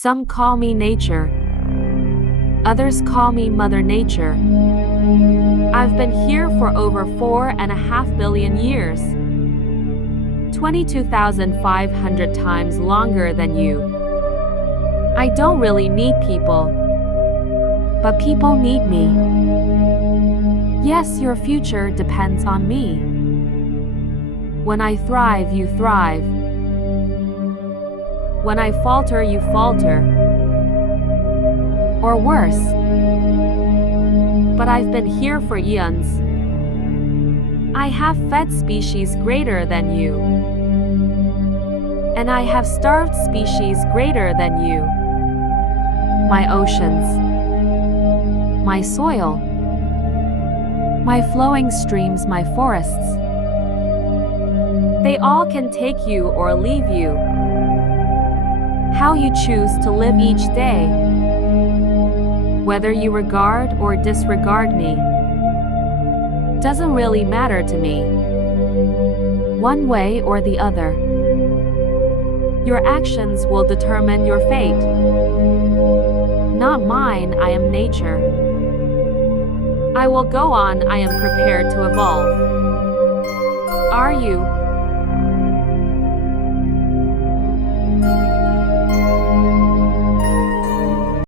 Some call me nature. Others call me Mother Nature. I've been here for over 4.5 billion years. 22,500 times longer than you. I don't really need people, but people need me. Yes, your future depends on me. When I thrive, you thrive. When I falter, you falter. Or worse. But I've been here for eons. I have fed species greater than you. And I have starved species greater than you. My oceans, my soil, my flowing streams, my forests. They all can take you or leave you. How you choose to live each day, whether you regard or disregard me, doesn't really matter to me, one way or the other. Your actions will determine your fate. Not mine, I am nature. I will go on, I am prepared to evolve. Are you?